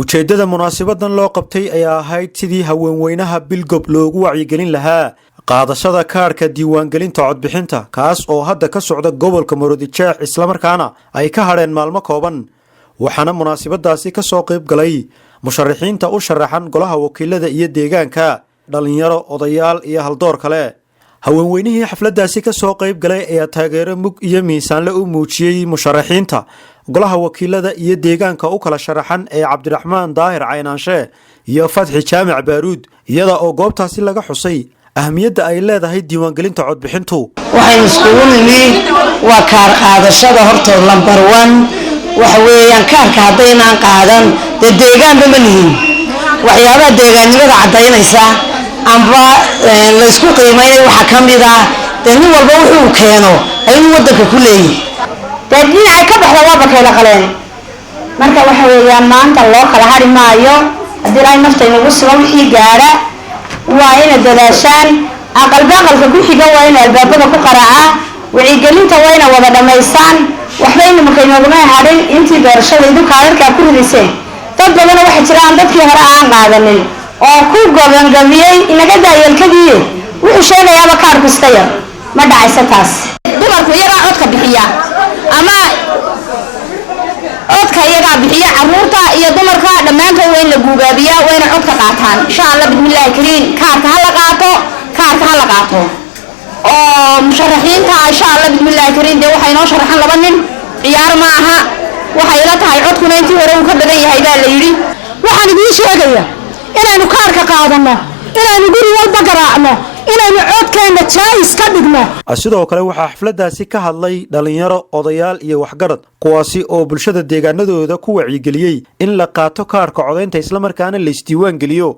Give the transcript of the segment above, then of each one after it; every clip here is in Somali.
ujeedada munaasabadan loo qabtay ayaa ahayd sidii haweenweynaha Bilgob loogu wacyigelin lahaa qaadashada kaarka diiwaangelinta codbixinta kaas oo hadda ka socda gobolka Maroodijeex isla markaana ay ka hadheen maalmo kooban waxaana munaasabadaasi ka soo qayb galay musharaxiinta u sharaxan golaha wakiilada iyo deegaanka dhalinyaro odayaal iyo haldoor kale haweenweynihii xafladaasi ka soo qayb galay ayaa taageero mug iyo miisaan la u muujiyay musharaxiinta golaha wakiilada iyo deegaanka u kala sharaxan ee Cabdiraxmaan Daahir Caynaanshe iyo Fadxi Jaamac Baaruud iyada oo goobtaasi laga xusay ahmiyadda ay leedahay diiwaangelinta codbixintu waxay iskugu nimid waa kaar qaadashada horta number 1 waxa weeyaan kaarka hadeynaan qaadan deegaanba ma lihin waxyaabaha deegaanimada cadeynaysa amba la isku qiimeeyay waxa kamid ah nin walba wuxuu keeno ayuu wadanka ku leeyahay dadina ay ka baxda waa bakayla qaleen marka waxa weeyaan maanta loo kala hari maayo hadii ay naftayna ugu sugan wixii gaara waa in dadaashaan aqalka ku xiga waa in albaabada ku qaraaca wacyigelinta waa in wada dhameystaan waxbayna markaynooguma harin intii doorashadaydu kaararka ku ridisay dad badan waxa jiraan dadkii hore aan qaadanin oo ku go'aangamiyay inaga daayelkadii wuxuu sheegayaa kaar kasta yar ma dhacaysa taas dumarku iyaga codka bixiya ama codka iyaga bixiya caruurta iyo dumarka dhamaantood waa in la guugaabiyaa waa in codka qaataan insha Allah bismillaah kariin kaarka hala qaato oo musharaxiinta insha Allah bismillaah kariin de waxay noo sharaxan laba nin ciyaar ma aha waxay la tahay codkuna intii hore uu ka badan yahay baa la yiri waxaan idin sheegayaa inaanu kaarka qaadano inaanu guri walba garaacno inaanu codkeena jaayis ka dhigno sidoo kale waxa xafladaasi ka hadlay dhalinyaro odayaal iyo waxgarad kuwaasi oo bulshada deegaanadooda ku wacyigeliyay in la qaato kaarka codeynta isla markaana la isdiiwaan geliyo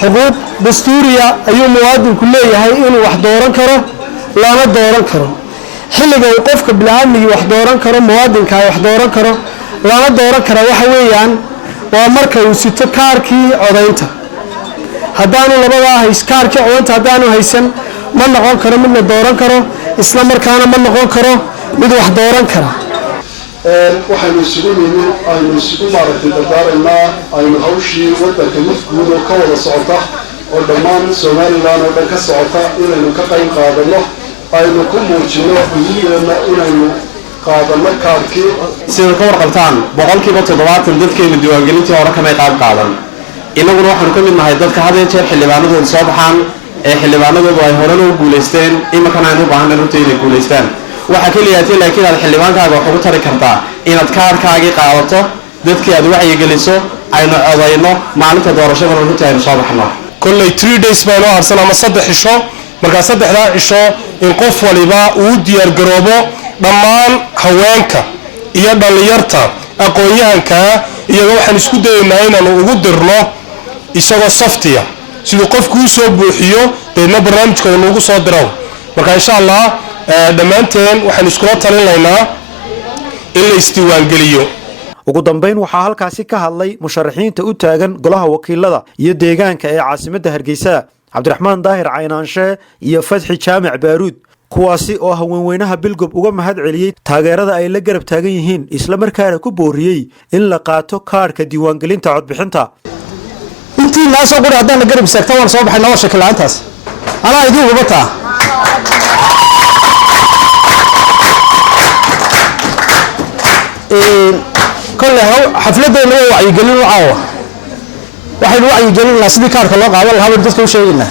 xuquuq dastuuriya ayuu muwaadinku leeyahay inuu wax dooran karo lana dooran karo xilliga uu qofka bilaabmigi wax dooran karo muwaadinka wax dooran karo lana dooran karo waxa weeyaan waa marka uu sito kaarkii codeynta haddaanu labada kaarkii codeynta haddaanu haysan ma noqon karo mid la dooran karo isla markaana ma noqon karo mid wax dooran kara waxaynu isugu nimid aynu isugu maaragtay dardaaraynaa aynu hawshii wadanka mid guud oo ka wada socota oo dhammaan Somaliland oo dhan ka socota inaynu ka qayb qaadano aynu ku muujino iyadana inaynu qaadano kaarkii sida ka warqabtaan boqolkiiba 70 dadkeena diiwaangelintii hore kama qayb qaadan inaguna waxaan ka mid nahay dadka had iyo jeer xildhibaanadooda soo baxaan ee xildhibaanadoodu ay hore loo guuleysteen imakan aynu u baahan runtii inay guuleystaan waxa kaliya tii laakiin aad xildhibaankaaga wax ugu tari kartaa inaad kaarkaagii qaadato dadkii aad wacyigeliso aynu codayno maalinta doorashada runtii aynu soo baxno kolley 3 days baa loo harsan ama 3 cisho marka 3 cisho in qof waliba uu diyaar garoobo dhammaan haweenka iyo dhalinyarta aqoon-yahanka iyaga waxaan isku dayaynaa inaanu ugu dirno isagoo saftiya sidoo qofku soo buuxiyo deedna barnaamijka uu ugu soo diro marka insha Allah dhamaanteen waxaan isku talinaynaa in la isdiiwaangeliyo ugu dambeyn waxa halkaasi ka hadlay musharaxiinta u taagan golaha wakiilada iyo deegaanka ee caasimadda Hargeysa Cabdiraxmaan Daahir Caynaanshe iyo Fadxi Jaamac Baaruud kuwaasi oo haweenweynaha Bilgob uga mahad celiyay taageerada ay la garab taagan yihiin isla markaana ku booriyay in la qaato kaarka diiwaangelinta codbixinta intii la soo qoray hadana garab istaagta waan soo baxay nolosha kalaantaas ana idin hubata كل حفلة اللي هو يقولون عاوة واحد يقولون لا سيدي كارك الله قابل هذا الدكتور شيء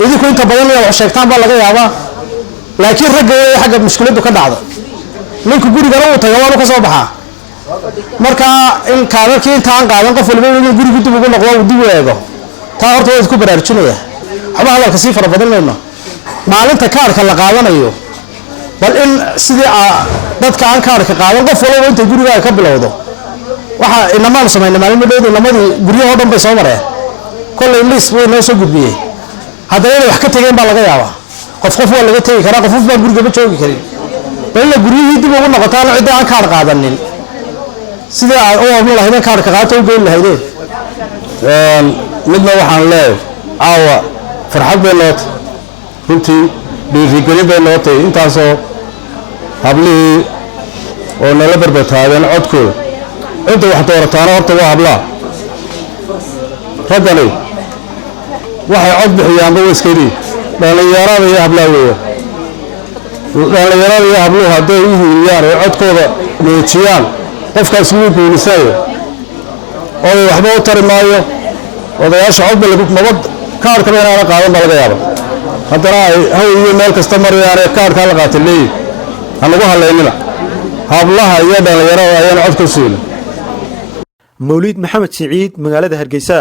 إذا كنت بدل يا شيطان بالله يا أبا لكن رجع حاجة مشكلته كذا هذا منك قولي قالوا تجاوبوا كصباحا مركا إن كارك إن تان قابل قفل بيني قولي كنت بقول نقوى ودي وياك تاخر تويس كبر أرشنيه أبا هذا كسيفر بدل منه معلن تكارك الله قابل أيوه bal in sidii dadka aan kaarka qaadan qof walba inta guriga ka bilowdo waxa inamaan sameeyay maalin midooda lamadii guriga dhan bay soo mareen kulay lis way noo soo gudbiyay hadana wax ka tageen baa laga yaabaa qof waa laga tagi karaa qof baa guriga ba joogi karin bal guriyihii dib ugu noqotaan cid aan kaar qaadanin sidii ay oo ma lahayn kaarka qaato u geyn lahaydeen midna waxaan leeyahay caawa farxad bay noot runtii dhiirigelin bay nootay intaasoo hablihii oo nala barbataagan codkooda cidda wax doorataana horta waa hablaha raggani waxay cod bixiyaanba waa iska yidhi dhallinyarada iyo hablaha weeya dhallinyarada iyo habluhu hadday u hiiliyaan oo codkooda muujiyaan qofkaas wuu guulisanayo oday waxba u tari maayo odayaasha codba nabad kaarhkaba inaana qaadan ba laga yaaba haddana ay haw iyo meel kasta marayaan ee kaarhkaa la qaata leeyihin hanagu halaynina hablaha iyo dhallinyarada ayaan cod ku siinin mawliid maxamed siciid magaalada Hargeysa.